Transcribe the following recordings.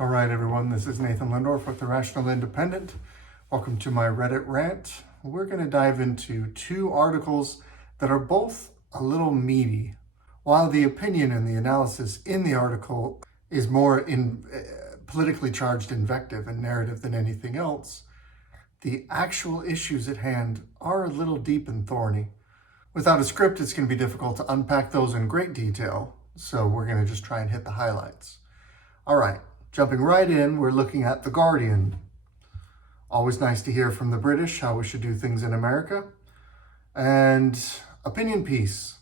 All right, everyone, this is Nathan Lindorf with The Rational Independent. Welcome to my Reddit rant. We're going to dive into two articles that are both a little meaty. While the opinion and the analysis in the article is more in politically charged invective and narrative than anything else, the actual issues at hand are a little deep and thorny. Without a script, it's going to be difficult to unpack those in great detail, so we're going to just try and hit the highlights. All right. Jumping right in, we're looking at The Guardian. Always nice to hear from the British how we should do things in America. And opinion piece.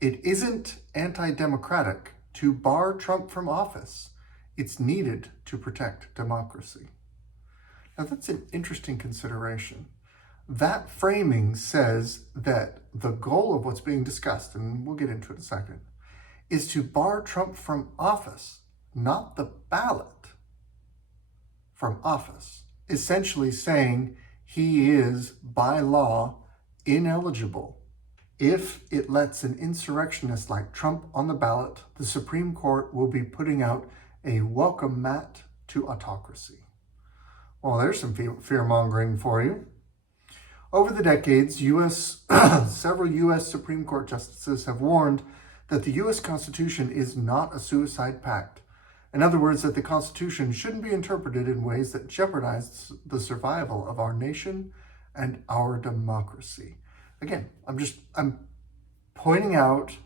It isn't anti-democratic to bar Trump from office. It's needed to protect democracy. Now that's an interesting consideration. That framing says that the goal of what's being discussed, and we'll get into it in a second, is to bar Trump from office. Not the ballot, from office, essentially saying he is, by law, ineligible. If it lets an insurrectionist like Trump on the ballot, the Supreme Court will be putting out a welcome mat to autocracy. Well, there's some fear-mongering for you. Over the decades, several U.S. Supreme Court justices have warned that the U.S. Constitution is not a suicide pact. In other words, that the Constitution shouldn't be interpreted in ways that jeopardize the survival of our nation and our democracy. Again, I'm pointing out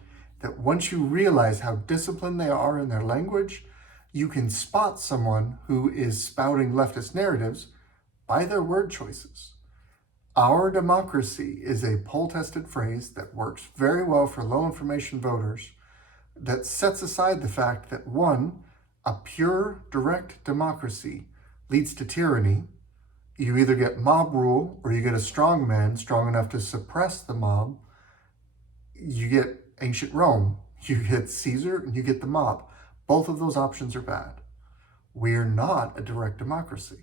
that once you realize how disciplined they are in their language, you can spot someone who is spouting leftist narratives by their word choices. Our democracy is a poll-tested phrase that works very well for low-information voters that sets aside the fact that, one, a pure, direct democracy leads to tyranny. You either get mob rule or you get a strong man strong enough to suppress the mob. You get ancient Rome. You get Caesar and you get the mob. Both of those options are bad. We're not a direct democracy.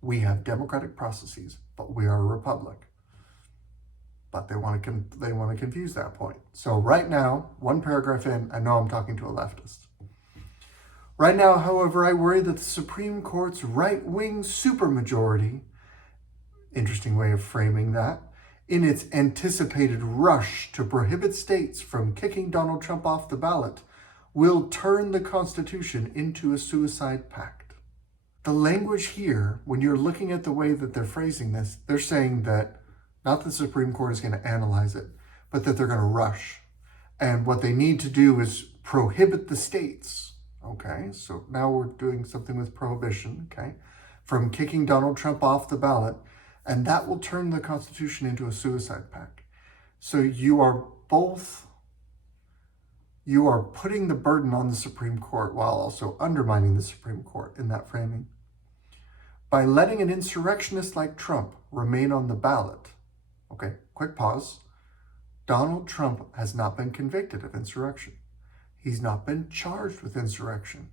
We have democratic processes, but we are a republic. But they want to confuse that point. So right now, one paragraph in, I know I'm talking to a leftist. Right now, however, I worry that the Supreme Court's right-wing supermajority, interesting way of framing that, in its anticipated rush to prohibit states from kicking Donald Trump off the ballot, will turn the Constitution into a suicide pact. The language here, when you're looking at the way that they're phrasing this, they're saying that not the Supreme Court is going to analyze it, but that they're going to rush. And what they need to do is prohibit the states. Okay, so now we're doing something with prohibition, okay, from kicking Donald Trump off the ballot, and that will turn the Constitution into a suicide pact. So you are putting the burden on the Supreme Court while also undermining the Supreme Court in that framing. By letting an insurrectionist like Trump remain on the ballot, okay, quick pause, Donald Trump has not been convicted of insurrection. He's not been charged with insurrection.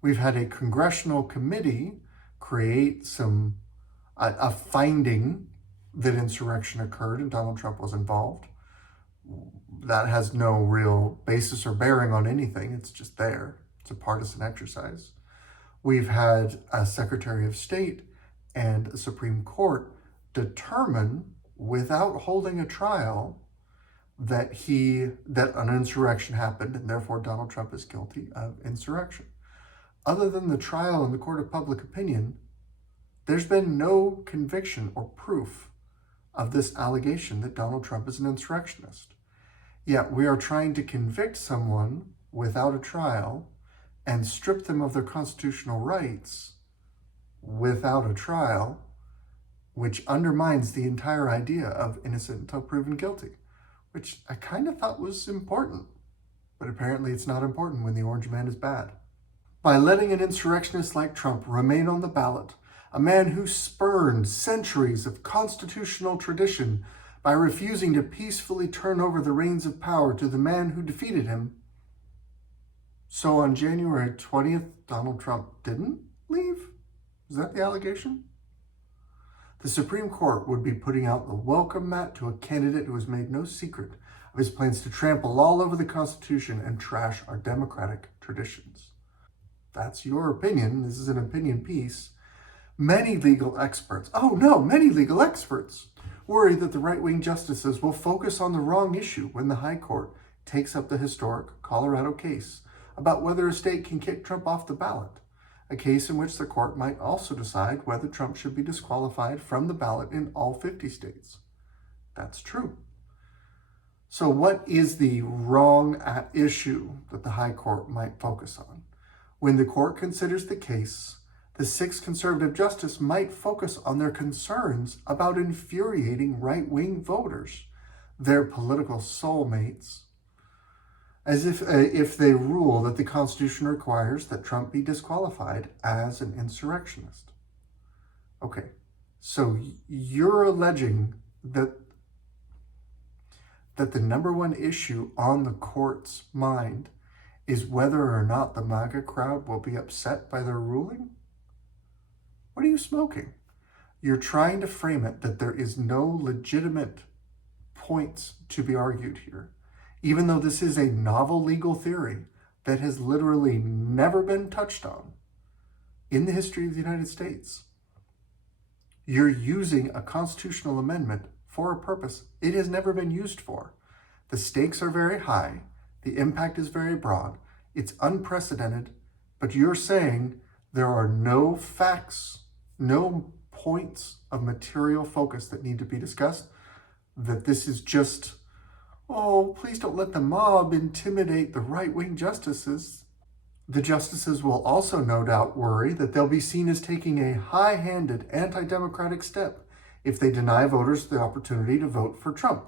We've had a congressional committee create a finding that insurrection occurred and Donald Trump was involved. That has no real basis or bearing on anything. It's just there. It's a partisan exercise. We've had a Secretary of State and a Supreme Court determine, without holding a trial, that an insurrection happened and therefore Donald Trump is guilty of insurrection. Other than the trial in the court of public opinion, there's been no conviction or proof of this allegation that Donald Trump is an insurrectionist. Yet we are trying to convict someone without a trial and strip them of their constitutional rights without a trial, which undermines the entire idea of innocent until proven guilty, which I kind of thought was important, but apparently it's not important when the orange man is bad. By letting an insurrectionist like Trump remain on the ballot, a man who spurned centuries of constitutional tradition by refusing to peacefully turn over the reins of power to the man who defeated him. So on January 20th, Donald Trump didn't leave? Is that the allegation? The Supreme Court would be putting out the welcome mat to a candidate who has made no secret of his plans to trample all over the Constitution and trash our democratic traditions. that's your opinion. This is an opinion piece. Many legal experts worry that the right-wing justices will focus on the wrong issue when the High Court takes up the historic Colorado case about whether a state can kick Trump off the ballot, a case in which the court might also decide whether Trump should be disqualified from the ballot in all 50 states. That's true. So what is the wrong issue that the High Court might focus on? When the court considers the case, the 6 conservative justices might focus on their concerns about infuriating right-wing voters, their political soulmates, as if they rule that the Constitution requires that Trump be disqualified as an insurrectionist. Okay, so you're alleging that the number one issue on the court's mind is whether or not the MAGA crowd will be upset by their ruling? What are you smoking? You're trying to frame it that there is no legitimate points to be argued here, even though this is a novel legal theory that has literally never been touched on in the history of the United States. You're using a constitutional amendment for a purpose it has never been used for. The stakes are very high. The impact is very broad. It's unprecedented, but you're saying there are no facts, no points of material focus that need to be discussed, that this is just, oh, please don't let the mob intimidate the right-wing justices. The justices will also no doubt worry that they'll be seen as taking a high-handed anti-democratic step if they deny voters the opportunity to vote for Trump,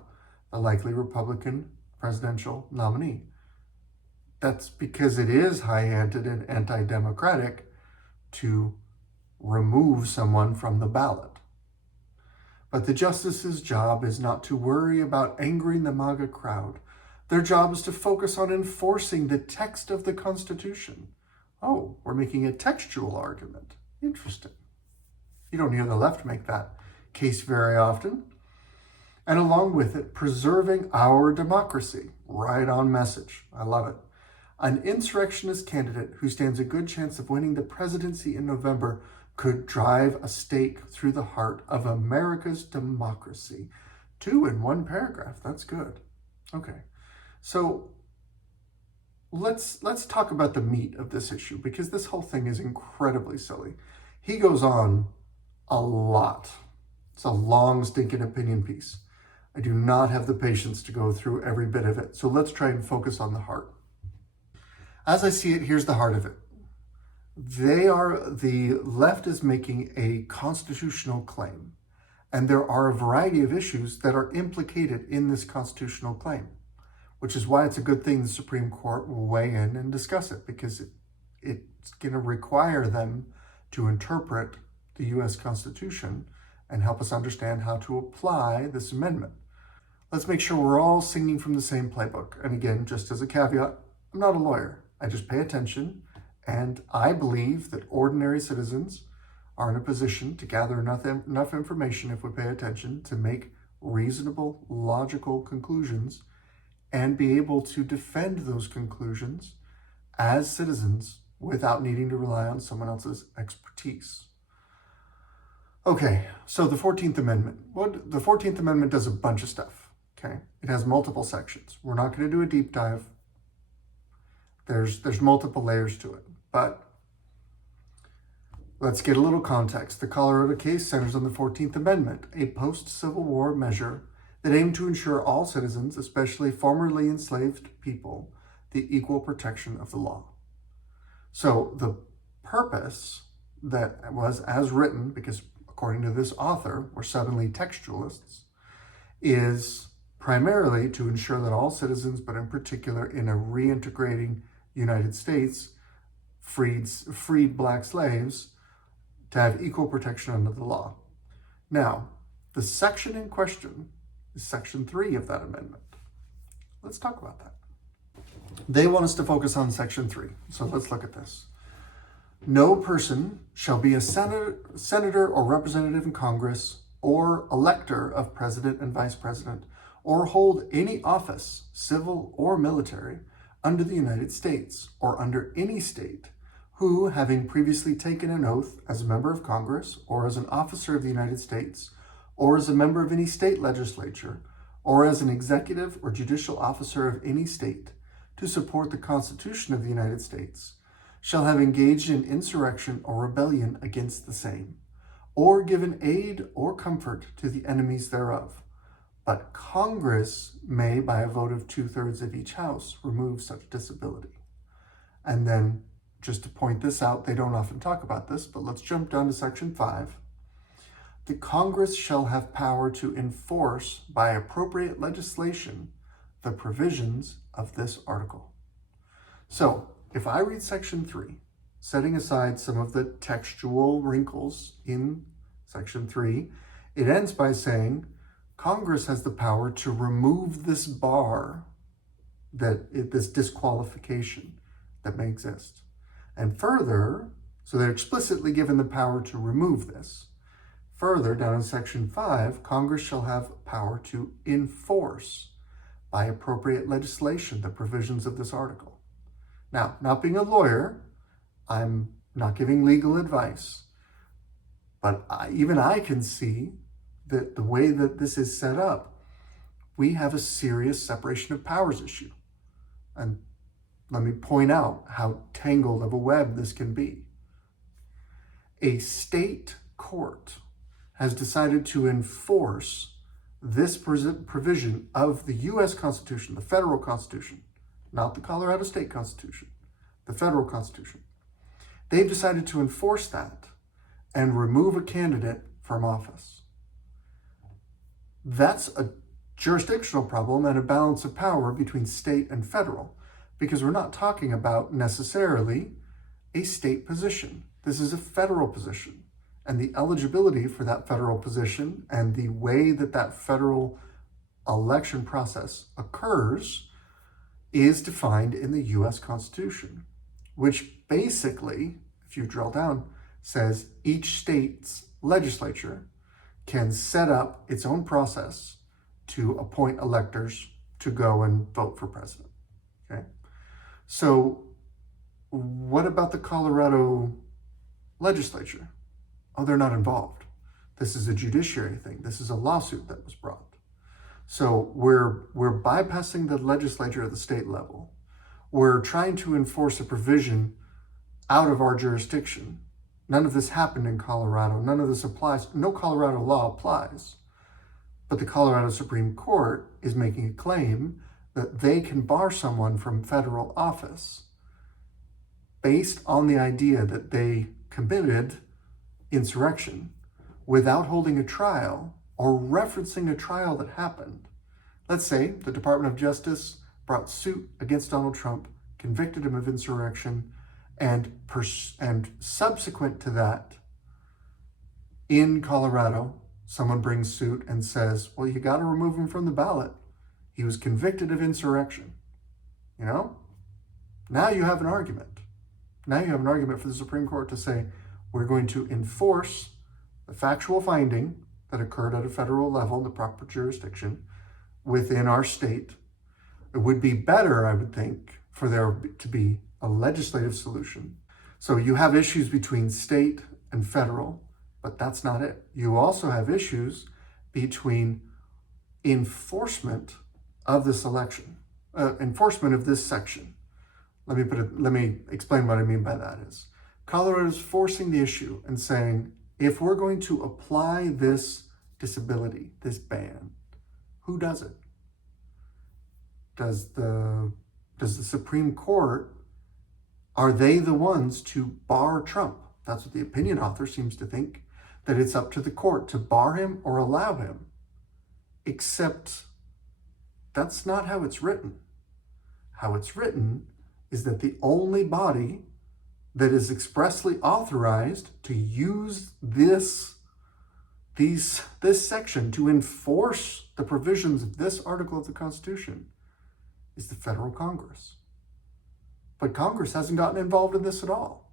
the likely Republican presidential nominee. That's because it is high-handed and anti-democratic to remove someone from the ballot. But the justice's job is not to worry about angering the MAGA crowd. Their job is to focus on enforcing the text of the Constitution. Oh, we're making a textual argument. Interesting. You don't hear the left make that case very often. And along with it, preserving our democracy. Right on message. I love it. An insurrectionist candidate who stands a good chance of winning the presidency in November could drive a stake through the heart of America's democracy. 2 in 1 paragraph. That's good. Okay. So let's talk about the meat of this issue, because this whole thing is incredibly silly. He goes on a lot. It's a long, stinking opinion piece. I do not have the patience to go through every bit of it. So let's try and focus on the heart. As I see it, here's the heart of it. The left is making a constitutional claim, and there are a variety of issues that are implicated in this constitutional claim, which is why it's a good thing the Supreme Court will weigh in and discuss it, because it's going to require them to interpret the U.S. Constitution and help us understand how to apply this amendment. Let's make sure we're all singing from the same playbook. And again, just as a caveat, I'm not a lawyer. I just pay attention, and I believe that ordinary citizens are in a position to gather enough information, if we pay attention, to make reasonable, logical conclusions and be able to defend those conclusions as citizens without needing to rely on someone else's expertise. Okay, so the 14th Amendment. The 14th Amendment does a bunch of stuff, okay? It has multiple sections. We're not going to do a deep dive. There's multiple layers to it, but let's get a little context. The Colorado case centers on the 14th Amendment, a post-Civil War measure that aimed to ensure all citizens, especially formerly enslaved people, the equal protection of the law. So the purpose that was as written, because according to this author, we're suddenly textualists, is primarily to ensure that all citizens, but in particular in a reintegrating United States, freed black slaves, to have equal protection under the law. Now, the section in question is Section 3 of that amendment. Let's talk about that. They want us to focus on Section 3, so let's look at this. No person shall be a senator or representative in Congress or elector of president and vice president, or hold any office, civil or military, under the United States or under any state, who, having previously taken an oath as a member of Congress or as an officer of the United States or as a member of any state legislature or as an executive or judicial officer of any state to support the Constitution of the United States, shall have engaged in insurrection or rebellion against the same, or given aid or comfort to the enemies thereof. But Congress may, by a vote of 2/3 of each house, remove such disability. And then, just to point this out, they don't often talk about this, but let's jump down to Section 5. The Congress shall have power to enforce by appropriate legislation the provisions of this article. So, if I read Section 3, setting aside some of the textual wrinkles in Section 3, it ends by saying Congress has the power to remove this bar, this disqualification that may exist. And further, so they're explicitly given the power to remove this. Further, down in Section 5, Congress shall have power to enforce by appropriate legislation the provisions of this article. Now, not being a lawyer, I'm not giving legal advice, but even I can see that the way that this is set up, we have a serious separation of powers issue. And let me point out how tangled of a web this can be. A state court has decided to enforce this provision of the U.S. Constitution, the federal Constitution, not the Colorado State Constitution, the federal Constitution. They've decided to enforce that and remove a candidate from office. That's a jurisdictional problem and a balance of power between state and federal, because we're not talking about necessarily a state position. This is a federal position, and the eligibility for that federal position and the way that that federal election process occurs is defined in the U.S. Constitution, which basically, if you drill down, says each state's legislature can set up its own process to appoint electors to go and vote for president. Okay? So what about the Colorado legislature? Oh, they're not involved. This is a judiciary thing. This is a lawsuit that was brought. So we're bypassing the legislature at the state level. We're trying to enforce a provision out of our jurisdiction. None of this happened in Colorado. None of this applies. No Colorado law applies. But the Colorado Supreme Court is making a claim that they can bar someone from federal office based on the idea that they committed insurrection without holding a trial or referencing a trial that happened. Let's say the Department of Justice brought suit against Donald Trump, convicted him of insurrection, and subsequent to that, in Colorado, someone brings suit and says, well, you got to remove him from the ballot. He was convicted of insurrection. You know? Now you have an argument. Now you have an argument for the Supreme Court to say, we're going to enforce the factual finding that occurred at a federal level in the proper jurisdiction within our state. It would be better, I would think, for there to be a legislative solution. So you have issues between state and federal, but that's not it. You also have issues between enforcement of this election, enforcement of this section. Let me explain what I mean by that is. Colorado is forcing the issue and saying, if we're going to apply this disability, this ban, who does it? Does the Supreme Court, are they the ones to bar Trump? That's what the opinion author seems to think, that it's up to the court to bar him or allow him. Except that's not how it's written. How it's written is that the only body that is expressly authorized to use this section to enforce the provisions of this article of the Constitution is the federal Congress. But Congress hasn't gotten involved in this at all.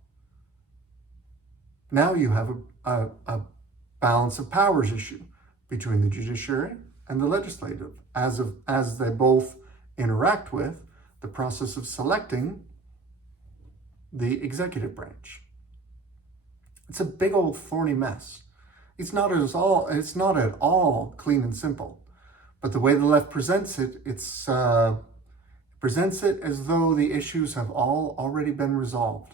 Now you have a balance of powers issue between the judiciary and the legislative as they both interact with the process of selecting the executive branch. It's a big old thorny mess. It's not at all clean and simple. But the way the left presents it, presents it as though the issues have all already been resolved,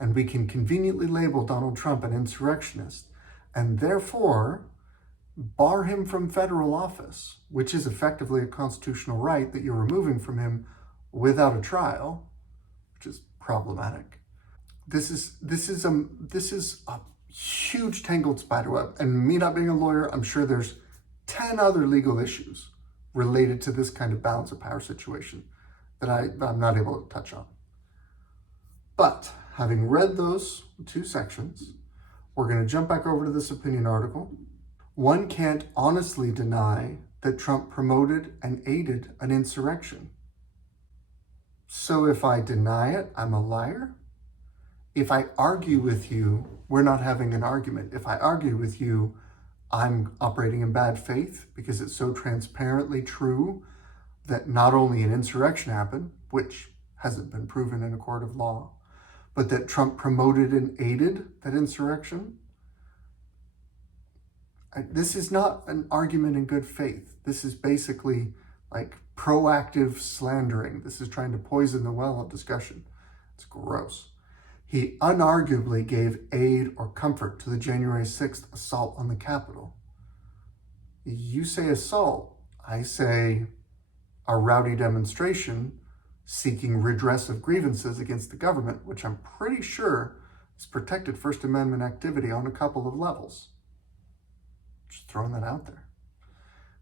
and we can conveniently label Donald Trump an insurrectionist, and therefore bar him from federal office, which is effectively a constitutional right that you're removing from him without a trial, which is problematic. This is a huge tangled spiderweb, and me not being a lawyer, I'm sure there's 10 other legal issues related to this kind of balance of power situation that I'm not able to touch on. But having read those 2 sections, we're going to jump back over to this opinion article. One can't honestly deny that Trump promoted and aided an insurrection. So if I deny it, I'm a liar? If I argue with you, we're not having an argument. If I argue with you, I'm operating in bad faith because it's so transparently true that not only an insurrection happened, which hasn't been proven in a court of law, but that Trump promoted and aided that insurrection. This is not an argument in good faith. This is basically like proactive slandering. This is trying to poison the well of discussion. It's gross. He unarguably gave aid or comfort to the January 6th assault on the Capitol. You say assault, I say a rowdy demonstration seeking redress of grievances against the government, which I'm pretty sure is protected First Amendment activity on a couple of levels. Just throwing that out there.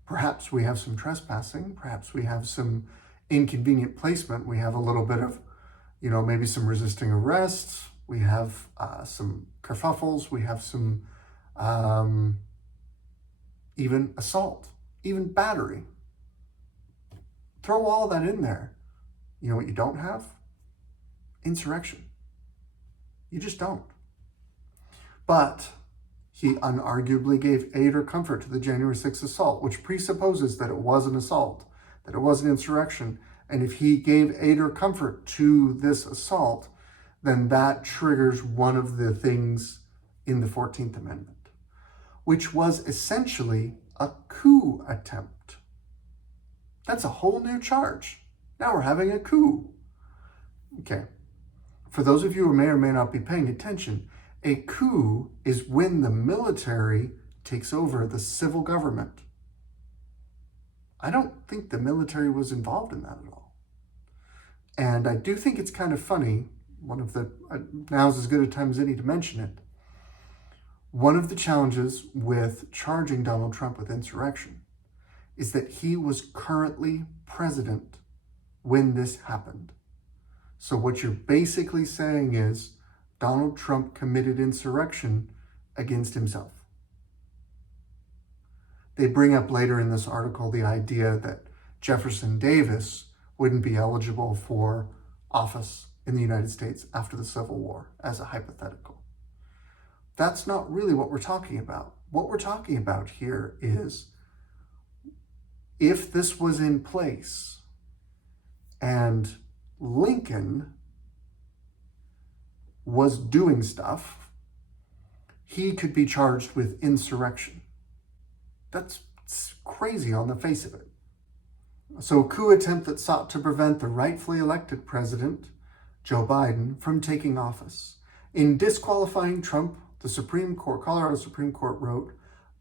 Perhaps we have some trespassing, perhaps we have some inconvenient placement, we have a little bit of, maybe some resisting arrest, we have some kerfuffles, we have some even assault, even battery. Throw all that in there. You know what you don't have? Insurrection. You just don't. But he unarguably gave aid or comfort to the January 6th assault, which presupposes that it was an assault, that it was an insurrection. And if he gave aid or comfort to this assault, then that triggers one of the things in the 14th Amendment, which was essentially a coup attempt. That's a whole new charge. Now we're having a coup. Okay. For those of you who may or may not be paying attention, a coup is when the military takes over the civil government. I don't think the military was involved in that at all. And I do think it's kind of funny, now's as good a time as any to mention it. One of the challenges with charging Donald Trump with insurrection is that he was currently president when this happened. So what you're basically saying is Donald Trump committed insurrection against himself. They bring up later in this article the idea that Jefferson Davis wouldn't be eligible for office in the United States after the Civil War as a hypothetical. That's not really what we're talking about. What we're talking about here is if this was in place and Lincoln was doing stuff, he could be charged with insurrection. That's crazy on the face of it. So a coup attempt that sought to prevent the rightfully elected president, Joe Biden, from taking office. In disqualifying Trump, the Colorado Supreme Court wrote,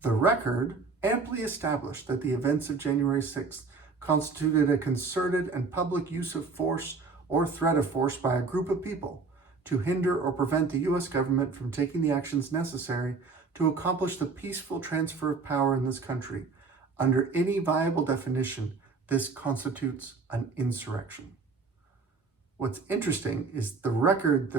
"The record amply established that the events of January 6th constituted a concerted and public use of force or threat of force by a group of people to hinder or prevent the U.S. government from taking the actions necessary to accomplish the peaceful transfer of power in this country. Under any viable definition, this constitutes an insurrection." What's interesting is the record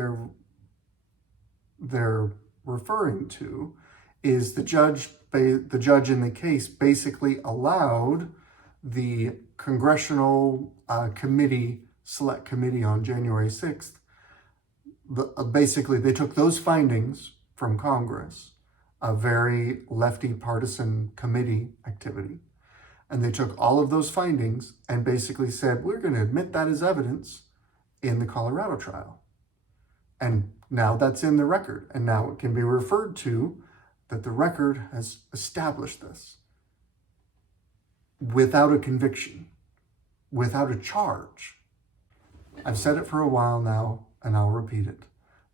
they're referring to is the judge in the case basically allowed the congressional select committee on January 6th. Basically, they took those findings from Congress, a very lefty partisan committee activity, and they took all of those findings and basically said, we're going to admit that as evidence in the Colorado trial. And now that's in the record. And now it can be referred to that the record has established this without a conviction, without a charge. I've said it for a while now, and I'll repeat it.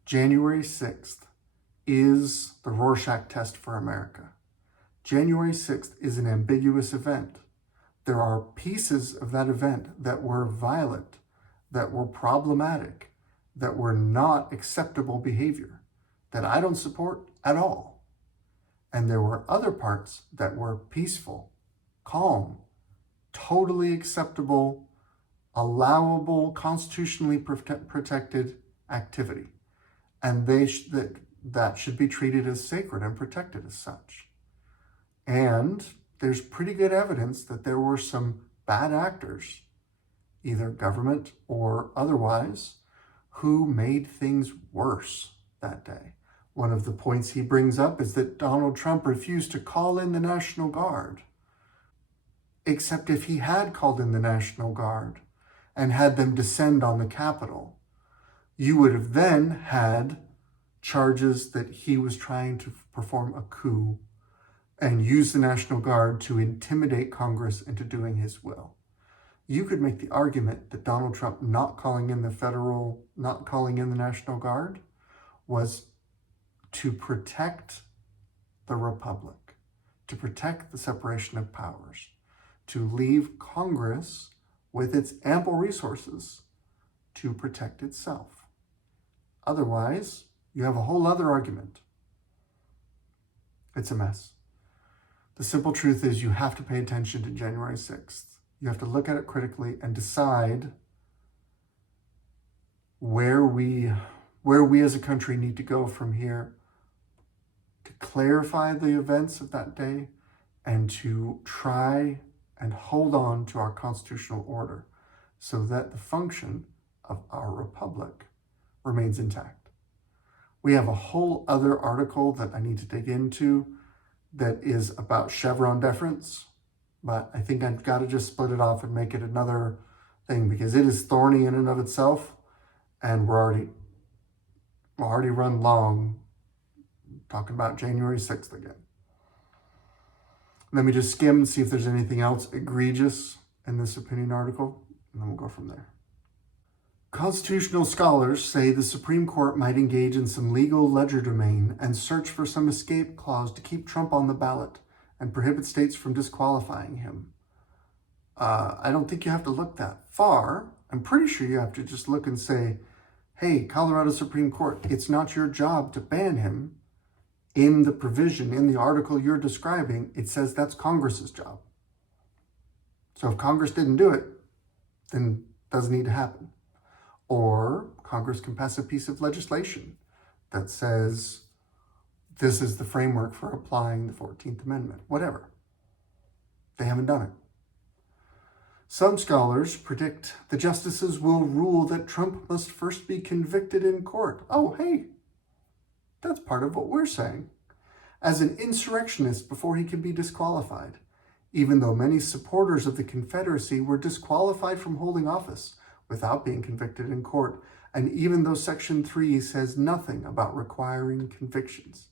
January 6th is the Rorschach test for America. January 6th is an ambiguous event. There are pieces of that event that were violent, that were problematic, that were not acceptable behavior, that I don't support at all. And there were other parts that were peaceful, calm, totally acceptable, allowable, constitutionally protected activity. And that should be treated as sacred and protected as such. And there's pretty good evidence that there were some bad actors, either government or otherwise, who made things worse that day. One of the points he brings up is that Donald Trump refused to call in the National Guard. Except if he had called in the National Guard and had them descend on the Capitol, you would have then had charges that he was trying to perform a coup and use the National Guard to intimidate Congress into doing his will. You could make the argument that Donald Trump not calling in the National Guard was to protect the Republic, to protect the separation of powers, to leave Congress with its ample resources to protect itself. Otherwise, you have a whole other argument. It's a mess. The simple truth is you have to pay attention to January 6th. You have to look at it critically and decide where we as a country need to go from here to clarify the events of that day and to try and hold on to our constitutional order so that the function of our republic remains intact. We have a whole other article that I need to dig into that is about Chevron deference, but I think I've got to just split it off and make it another thing because it is thorny in and of itself, and we're already run long talking about January 6th again. Let me just skim and see if there's anything else egregious in this opinion article, and then we'll go from there. Constitutional scholars say the Supreme Court might engage in some legal legerdemain and search for some escape clause to keep Trump on the ballot and prohibit states from disqualifying him. I don't think you have to look that far. I'm pretty sure you have to just look and say, hey, Colorado Supreme Court, it's not your job to ban him. In the provision, in the article you're describing, it says that's Congress's job. So if Congress didn't do it, then it doesn't need to happen. Or Congress can pass a piece of legislation that says this is the framework for applying the 14th Amendment, whatever. They haven't done it. Some scholars predict the justices will rule that Trump must first be convicted in court. Oh, hey, that's part of what we're saying. As an insurrectionist before he can be disqualified, even though many supporters of the Confederacy were disqualified from holding office without being convicted in court, and even though Section 3 says nothing about requiring convictions.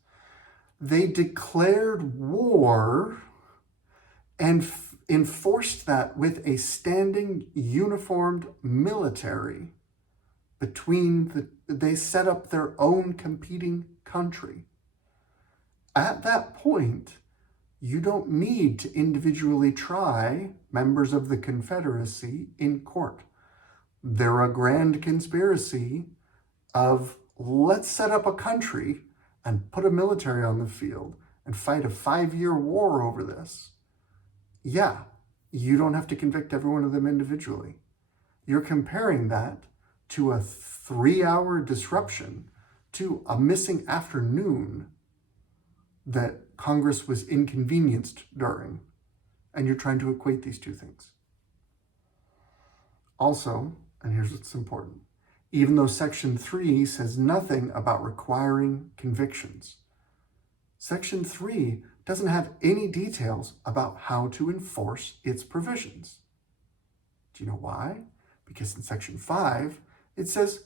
They declared war and enforced that with a standing uniformed military they set up their own competing country. At that point, you don't need to individually try members of the Confederacy in court. They're a grand conspiracy of let's set up a country and put a military on the field and fight a 5-year war over this. Yeah, you don't have to convict every one of them individually. You're comparing that to a 3-hour disruption, to a missing afternoon that Congress was inconvenienced during, and you're trying to equate these two things. Also, and here's what's important, even though Section 3 says nothing about requiring convictions, Section 3 doesn't have any details about how to enforce its provisions. Do you know why? Because in Section 5, it says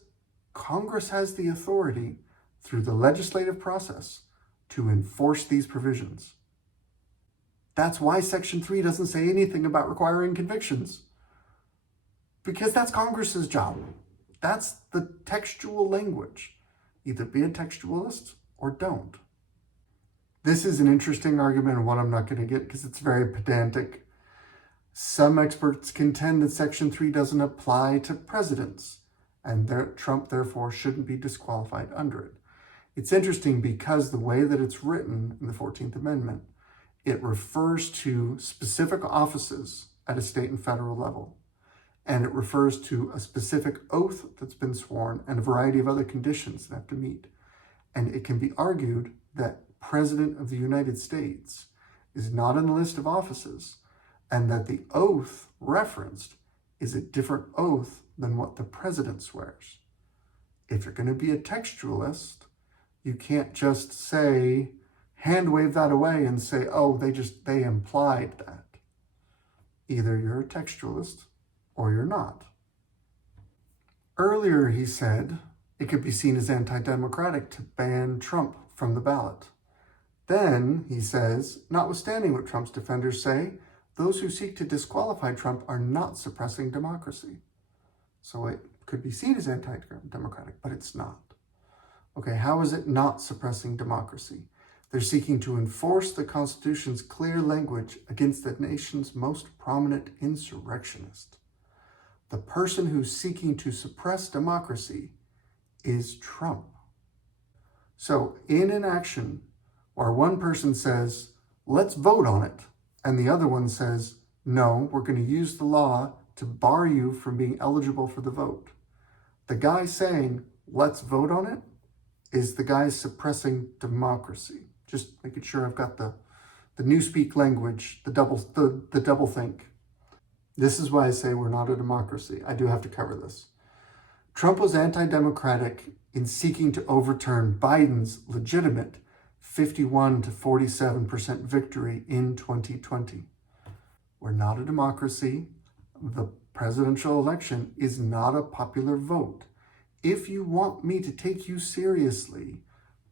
Congress has the authority through the legislative process to enforce these provisions. That's why Section 3 doesn't say anything about requiring convictions, because that's Congress's job. That's the textual language. Either be a textualist or don't. This is an interesting argument and one I'm not going to get because it's very pedantic. Some experts contend that Section 3 doesn't apply to presidents, and Trump therefore shouldn't be disqualified under it. It's interesting because the way that it's written in the 14th Amendment, it refers to specific offices at a state and federal level, and it refers to a specific oath that's been sworn and a variety of other conditions that have to meet. And it can be argued that President of the United States is not in the list of offices, and that the oath referenced is a different oath than what the president swears. If you're going to be a textualist, you can't just say, hand wave that away and say, oh, they implied that. Either you're a textualist or you're not. Earlier, he said it could be seen as anti-democratic to ban Trump from the ballot. Then, he says, notwithstanding what Trump's defenders say, those who seek to disqualify Trump are not suppressing democracy. So it could be seen as anti-democratic, but it's not. Okay, how is it not suppressing democracy? They're seeking to enforce the Constitution's clear language against the nation's most prominent insurrectionist. The person who's seeking to suppress democracy is Trump. So in an action where one person says, let's vote on it, and the other one says, no, we're going to use the law to bar you from being eligible for the vote. The guy saying, let's vote on it, is the guy suppressing democracy. Just making sure I've got the newspeak language, the double think. This is why I say we're not a democracy. I do have to cover this. Trump was anti-democratic in seeking to overturn Biden's legitimate 51 to 47% victory in 2020. We're not a democracy. The presidential election is not a popular vote. If you want me to take you seriously,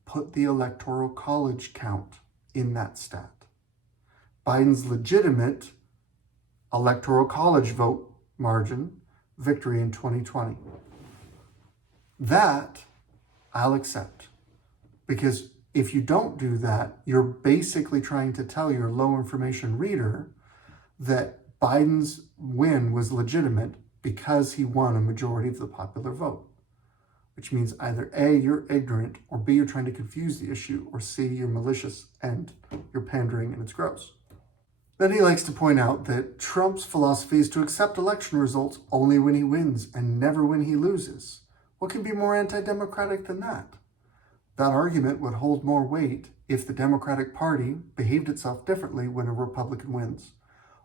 put the Electoral College count in that stat. Biden's legitimate Electoral College vote margin victory in 2020. That I'll accept, because if you don't do that, you're basically trying to tell your low information reader that Biden's win was legitimate because he won a majority of the popular vote, which means either A, you're ignorant, or B, you're trying to confuse the issue, or C, you're malicious and you're pandering and it's gross. Then he likes to point out that Trump's philosophy is to accept election results only when he wins and never when he loses. What can be more anti-democratic than that? That argument would hold more weight if the Democratic Party behaved itself differently when a Republican wins.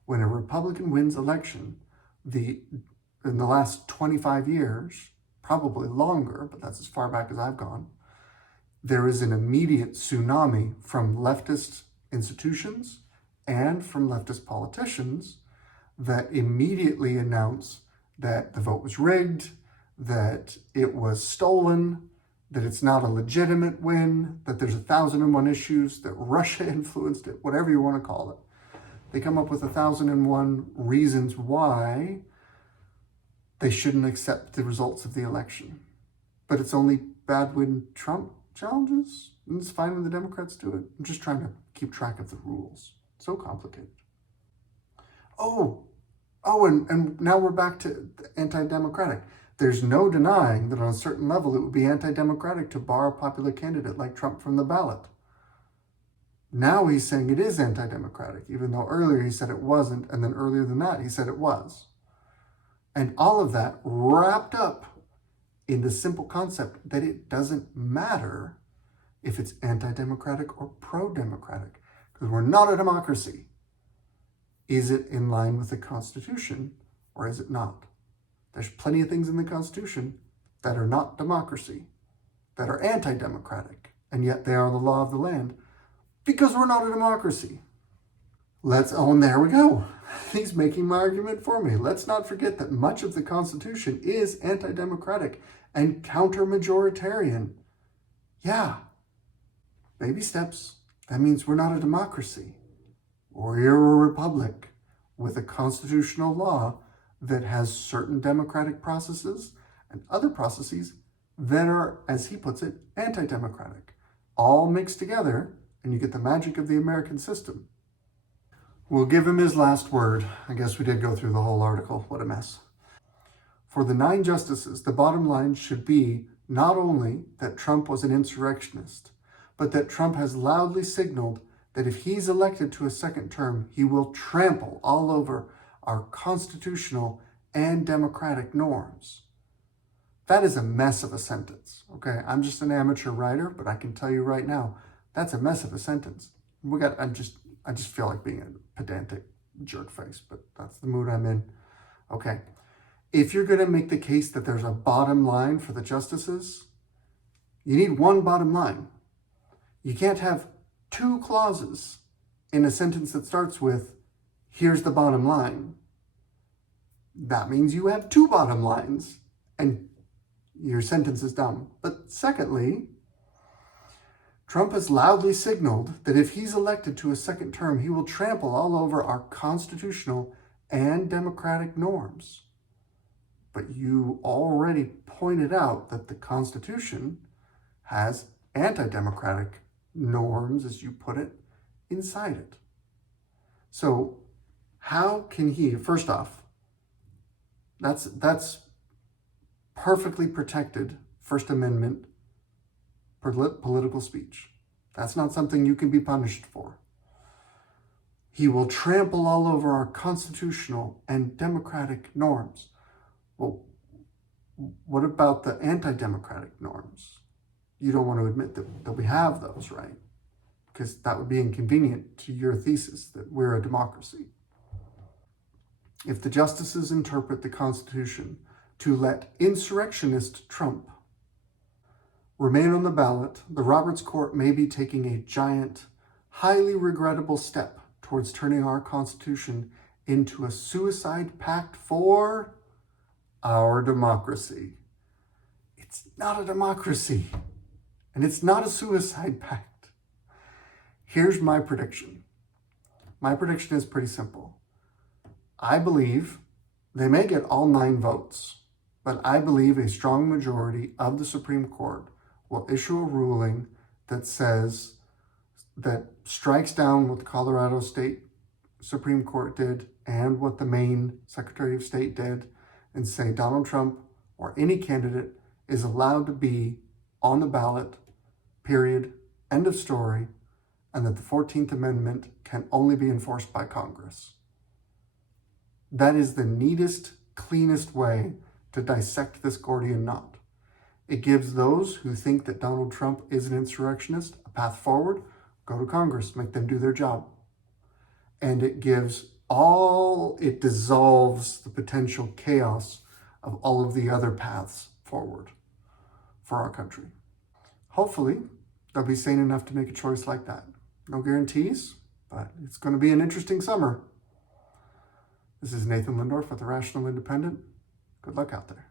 When a Republican wins election, in the last 25 years, probably longer, but that's as far back as I've gone, there is an immediate tsunami from leftist institutions and from leftist politicians that immediately announce that the vote was rigged, that it was stolen, that it's not a legitimate win, that there's 1,001 issues, that Russia influenced it, whatever you want to call it. They come up with 1,001 reasons why they shouldn't accept the results of the election. But it's only bad when Trump challenges, and it's fine when the Democrats do it. I'm just trying to keep track of the rules. So complicated. And now we're back to anti-democratic. There's no denying that on a certain level it would be anti-democratic to bar a popular candidate like Trump from the ballot. Now he's saying it is anti-democratic, even though earlier he said it wasn't, and then earlier than that he said it was. And all of that wrapped up in the simple concept that it doesn't matter if it's anti-democratic or pro-democratic, because we're not a democracy. Is it in line with the Constitution or is it not? There's plenty of things in the Constitution that are not democracy, that are anti-democratic, and yet they are the law of the land because we're not a democracy. There we go. He's making my argument for me. Let's not forget that much of the Constitution is anti-democratic, and counter-majoritarian. Yeah, baby steps. That means we're not a democracy. We're a republic with a constitutional law that has certain democratic processes and other processes that are, as he puts it, anti-democratic. All mixed together, and you get the magic of the American system. We'll give him his last word. I guess we did go through the whole article. What a mess. For the 9 justices, the bottom line should be not only that Trump was an insurrectionist, but that Trump has loudly signaled that if he's elected to a second term, he will trample all over our constitutional and democratic norms. That is a mess of a sentence, okay? I'm just an amateur writer, but I can tell you right now, that's a mess of a sentence. I just feel like being a pedantic jerk face, but that's the mood I'm in. Okay. If you're going to make the case that there's a bottom line for the justices, you need one bottom line. You can't have 2 clauses in a sentence that starts with, here's the bottom line. That means you have 2 bottom lines and your sentence is dumb. But secondly, Trump has loudly signaled that if he's elected to a second term, he will trample all over our constitutional and democratic norms. But you already pointed out that the Constitution has anti-democratic norms, as you put it, inside it. So how can he, first off, that's perfectly protected First Amendment political speech. That's not something you can be punished for. He will trample all over our constitutional and democratic norms. Well, what about the anti-democratic norms? You don't want to admit that we have those, right? Because that would be inconvenient to your thesis that we're a democracy. If the justices interpret the Constitution to let insurrectionist Trump remain on the ballot, the Roberts Court may be taking a giant, highly regrettable step towards turning our Constitution into a suicide pact for our democracy. It's not a democracy, and it's not a suicide pact. Here's my prediction. My prediction is pretty simple. I believe they may get all 9 votes, but I believe a strong majority of the Supreme Court will issue a ruling that says, that strikes down what the Colorado State Supreme Court did and what the Maine Secretary of State did, and say Donald Trump or any candidate is allowed to be on the ballot, period, end of story, and that the 14th Amendment can only be enforced by Congress. That is the neatest, cleanest way to dissect this Gordian knot. It gives those who think that Donald Trump is an insurrectionist a path forward. Go to Congress, make them do their job. And it dissolves the potential chaos of all of the other paths forward for our country. Hopefully, they'll be sane enough to make a choice like that. No guarantees, but it's going to be an interesting summer. This is Nathan Lindorf with the Rational Independent. Good luck out there.